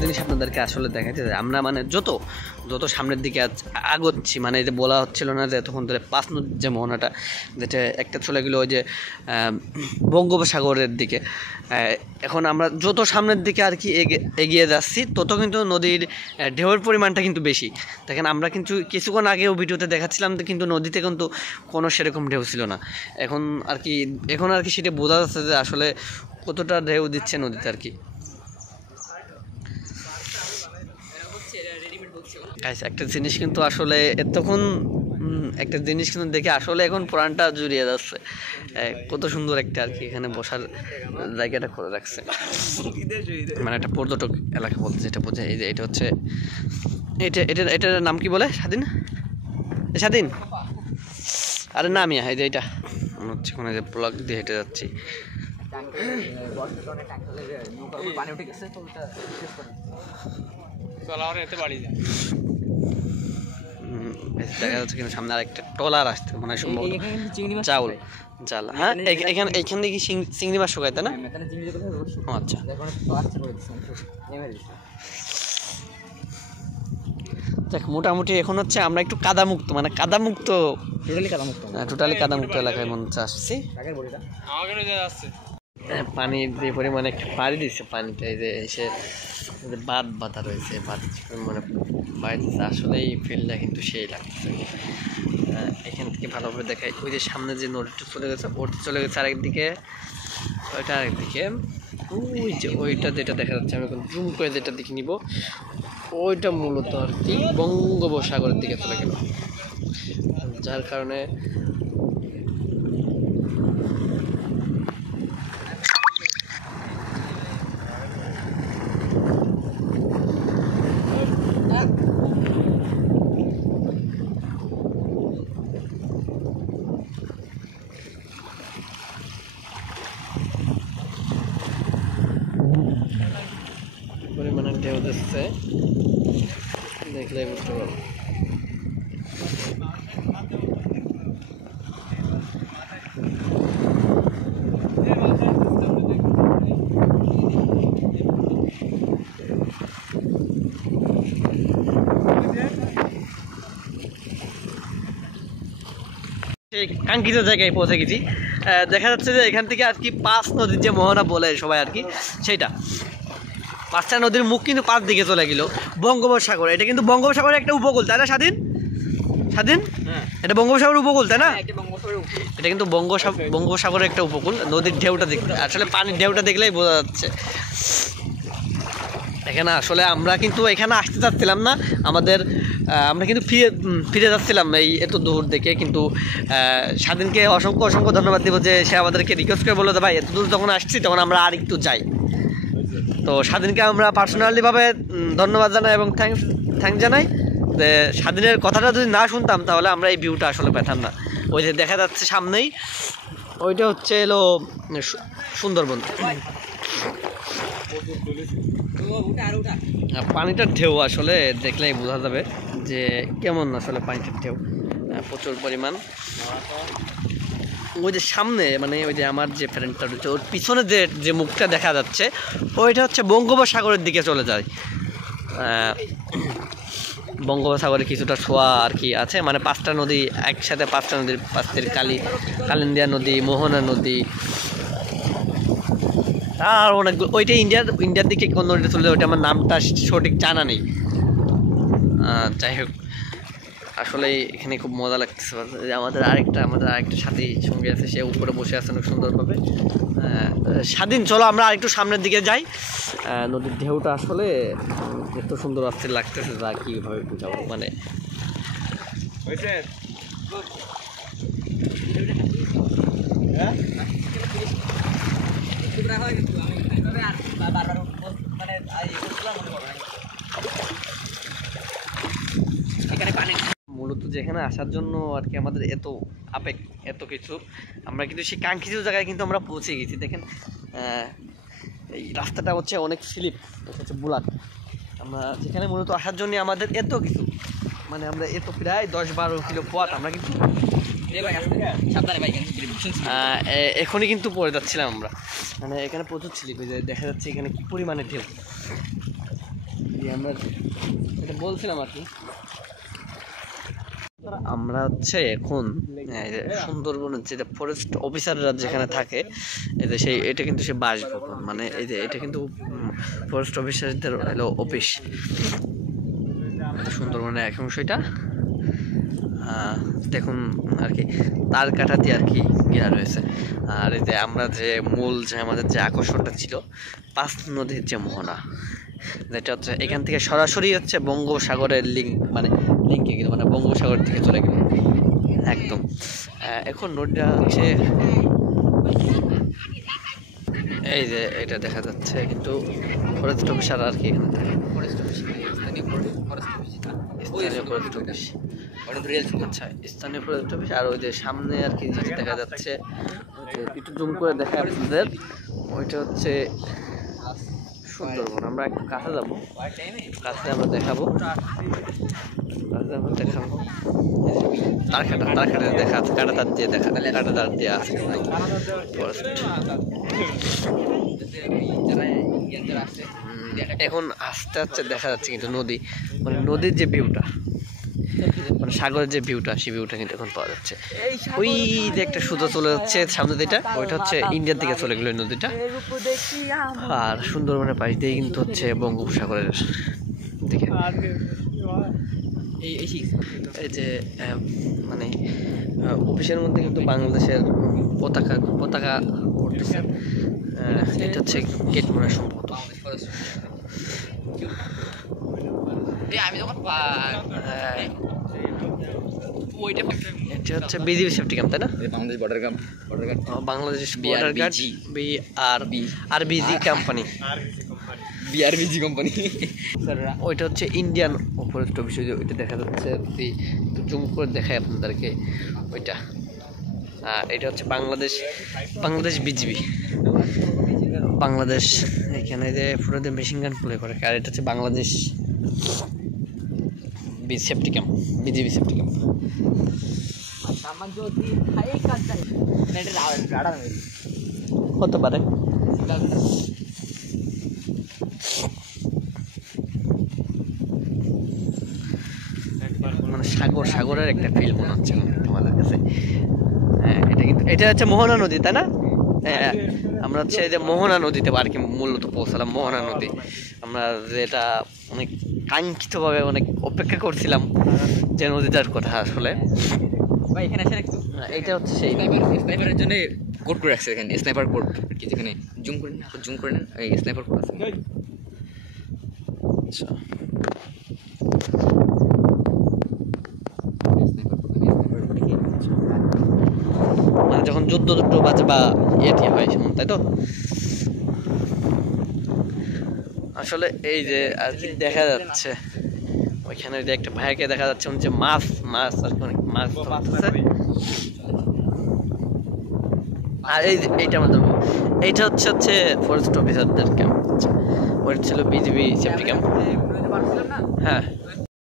জিনিস আপনাদেরকে আসলে দেখাইতে চাই, আমরা মানে যত সামনের দিকে আগাচ্ছি, মানে এই যে বলা হচ্ছিল না যে তখন ধরে 5 নদীর যে মোহনাটা যেটা একটা চলে গেলো ওই যে বঙ্গোপসাগরের দিকে, এখন আমরা যত সামনের দিকে আর কি এগিয়ে যাচ্ছি তত কিন্তু নদীর ঢেউয়ের পরিমাণটা কিন্তু বেশি। দেখেন আমরা কিন্তু কিছুক্ষণ আগেও ভিডিওতে দেখাচ্ছিলাম কিন্তু নদীতে কিন্তু কোনো সেরকম ঢেউ ছিল না। এখন আর কি সেটা বোঝা যাচ্ছে যে আসলে কতটা ঢেউ দিচ্ছে নদীতে আর কি। একটা জিনিস কিন্তু আসলে তখন একটা জিনিস কিন্তু দেখে আসলে এখন প্রাণটা জুড়িয়ে যাচ্ছে, কত সুন্দর একটা আর কি এখানে বসার জায়গাটা করে রাখছে, মানে একটা পর্যটক এলাকা বলতে যেটা বোঝায়। এই যে এটা হচ্ছে এটার নাম কি বলে? স্বাধীন আরে নামই এই যে এটা মনে হচ্ছে কোনো যে ব্লক দিয়ে হেঁটে যাচ্ছি। দেখা যাচ্ছে কিন্তু সামনে আরেকটা ট্রলার আসতে মানে সম্ভবত চাউল জাল। হ্যাঁ এইখান থেকে চিংড়ি মাছ শুকায় তাই না? আচ্ছা দেখ মোটামুটি এখন হচ্ছে আমরা একটু কাদামুক্ত মানে টোটালি কাদামুক্ত এলাকায় মনে হচ্ছে আসছি। পানির যে পরিমাণে একটা পাড়ি দিচ্ছে পানিটা, এই যে এসে বাঁধ বাঁধা রয়েছে, বাঁধ মানে বাড়িতে আসলে এই ফিল্ডটা কিন্তু সেই লাগছে। এখান থেকে ভালোভাবে দেখায় ওই যে সামনে যে নদীটা চলে গেছে ওটা চলে গেছে আরেকদিকে, ওইটা আরেকদিকে ওই যে ওইটা যেটা দেখা যাচ্ছে আমি এখন জুম করে যেটা দিকে নিব ওইটা মূলত আর কি বঙ্গোপসাগরের দিকে চলে গেল, যার কারণে পরিমাণে ঢেউ দিচ্ছে, দেখলে বুঝতে পারবো। কাঙ্ক্ষিত জায়গায় পৌঁছে গেছি। দেখা যাচ্ছে যে এখান থেকে আর কি 5 নদীর যে মোহনা বলে সবাই আর কি, সেইটা 5টা নদীর মুখ কিন্তু 5 দিকে চলে গেল বঙ্গোপসাগর। এটা কিন্তু বঙ্গোপসাগরের একটা উপকূল তাই না স্বাধীন? এটা বঙ্গোপসাগর উপকূল তাই না? এটা কিন্তু বঙ্গোপসাগরের একটা উপকূল। নদীর ঢেউটা দেখতে আসলে পানির ঢেউটা দেখলেই বোঝা যাচ্ছে। এখানে আসলে আমরা কিন্তু এখানে আসতে চাচ্ছিলাম না, আমরা কিন্তু ফিরে যাচ্ছিলাম এই এত দূর দেখে, কিন্তু স্বাধীনকে অসংখ্য ধন্যবাদ দিব যে সে আমাদেরকে রিকোয়েস্ট করে বললো যে ভাই এত দূর যখন আসছি তখন আমরা আর একটু যাই। তো স্বাধীনকে আমরা পার্সোনালিভাবে ধন্যবাদ জানাই এবং থ্যাংক জানাই যে স্বাধীনের কথাটা যদি না শুনতাম তাহলে আমরা এই ভিউটা আসলে পেতাম না। ওই যে দেখা যাচ্ছে সামনেই ওইটা হচ্ছে এলো সুন্দরবন। পানিটার ঢেউ আসলে দেখলেই বোঝা যাবে যে কেমন আসলে পানিটার ঢেউ, প্রচুর পরিমাণ। ওই যে সামনে মানে ওই যে আমার যে ফ্রেন্ডটা রয়েছে ওর পিছনে যে মুখটা দেখা যাচ্ছে ওইটা হচ্ছে বঙ্গোপসাগরের দিকে চলে যায়। বঙ্গোপসাগরে কিছুটা ছোঁয়া আর কি আছে, মানে 5টা নদী একসাথে, 5টা নদীর পাশের কালিন্দিয়া নদী, মোহনা নদী, আর অনেকগুলো। ওইটা ইন্ডিয়ার দিকে কোন নদীটা চলে যায় ওইটা আমার নামটা সঠিক জানা নেই। যাই হোক আসলে এখানে খুব মজা লাগতেছে। আমাদের আরেকটা সাথী সঙ্গে আছে, সে উপরে বসে আছে অনেক সুন্দরভাবে। স্বাধীন চলো আমরা আরেকটু সামনের দিকে যাই। নদীর ঢেউটা আসলে এত সুন্দর আসতে লাগতেছে যা কীভাবে বোঝাবো, মানে মূলত যেখানে আসার জন্য আর কি আমাদের এত আবেগ এত কিছু, আমরা কিন্তু সেই কাঙ্ক্ষিত জায়গায় কিন্তু আমরা পৌঁছে গেছি। দেখেন এই রাস্তাটা হচ্ছে অনেক স্লিপ, হচ্ছে বুলাট। আমরা যেখানে মূলত আসার জন্য আমাদের এত কিছু, মানে আমরা এত প্রায় 10-12 কিলো পথ আমরা কিন্তু এখনই কিন্তু পড়ে যাচ্ছিলাম আমরা, মানে এখানে প্রচুর স্লিপ। দেখা যাচ্ছে এখানে কি পরিমাণে ঢেউ। আমরা এটা বলছিলাম আর কি। আমরা হচ্ছে এখন সুন্দরবনের যেটা ফরেস্ট অফিসাররা যেখানে থাকে এই যে সেই এটা কিন্তু সে বাসভবন, মানে এই যে এটা কিন্তু ফরেস্ট অফিসারদের হলো অফিস সুন্দরবনের এক অংশটা। দেখুন আর কি তার কাটা দিয়ে আর কি ঘেরা রয়েছে। আর এই যে আমরা যে মূল যে আমাদের যে আকর্ষণটা ছিল পাঁচ নদীর যে মোহনা, যেটা হচ্ছে এখান থেকে সরাসরি হচ্ছে বঙ্গোপসাগরের লিঙ্ক, মানে লিঙ্কে গেল, মানে বঙ্গোপসাগর থেকে চলে গেল একদম। এখন নদীটা হচ্ছে এই যে এটা দেখা যাচ্ছে, কিন্তু ফরেস্ট অফিসার আর কি এখানে থাকে, আচ্ছা স্থানীয় ফরেস্ট অফিস। আর ওই যে সামনে আর কি যেটা দেখা যাচ্ছে একটু জুম করে দেখা আপনাদের, ওইটা হচ্ছে সুন্দরবন। আমরা একটু কাছে যাবো, কাছে আমরা দেখাবো, তার কাটা দেখা আছে, কাটা তার দিয়ে দেখা, কাটা তার দিয়ে আছে এখন আস্তে আস্তে দেখা যাচ্ছে কিন্তু নদী, মানে নদীর যে ভিউটা, মানে সাগরের যে ভিউটা, সেই ভিউটা কিন্তু এখন পাওয়া যাচ্ছে। ওই যে একটা সুতো চলে যাচ্ছে সামনে দিকটা, ওইটা হচ্ছে ইন্ডিয়ার দিকে চলে গেল নদীটা। আর সুন্দরবনের পাশ দিয়ে কিন্তু হচ্ছে বঙ্গোপসাগরের দিকে। এই যে মানে অফিসের মধ্যে কিন্তু বাংলাদেশের পতাকা উঠতেছে। এটা হচ্ছে গেট মনে সম্ভবত। এটা হচ্ছে বিজিবি সেফটি ক্যাম্প, তাই না? Bangladesh border camp, Bangladesh border guard, BRBG company, BRBG company. ওইটা হচ্ছে ইন্ডিয়ান ফরেস্ট অফিস, ওইটা দেখা যাচ্ছে, একটু জুম করে দেখায় আপনাদেরকে ওইটা। আর এটা হচ্ছে বাংলাদেশ বিজিবি, বাংলাদেশ এখানে যে পুরোদের মেশিন গান প্লে করে। আর এটা হচ্ছে Bangladesh safety camp, BGB safety camp. হতে পারে। মানে সাগরের একটা ফিল মনে হচ্ছে তোমাদের কাছে। এটা কিন্তু এটা হচ্ছে মোহনা নদী, তাই না? আমরা হচ্ছে এই যে মোহনা নদীতে আর কি মূলত পৌঁছালাম। মোহনা নদী আমরা যেটা অনেক কাঙ্ক্ষিতভাবে অনেক অপেক্ষা করছিলাম যে নদীটার কথা। আসলে এখানে এটা হচ্ছে সেই স্নাইপারের জন্য কোড করে রাখছে এখানে, স্নাইপার কোড কি, যেখানে জুম করে নেন এই স্নাইপার কোড আছে। আচ্ছা মানে যখন যুদ্ধ বাজে বা ইয়েটি হয় তাই তো। আসলে এই যে আর কি দেখা যাচ্ছে ওইখানে যে একটা ভাইকে দেখা যাচ্ছে যে মাছ আর কি, অনেক মাছ ধরতেছে। আর এইটা আমাদের এইটা হচ্ছে ফরেস্ট অফিসারদের ক্যাম্প, ওইটা ছিল বিজিবি সেফটি ক্যাম্প। হ্যাঁ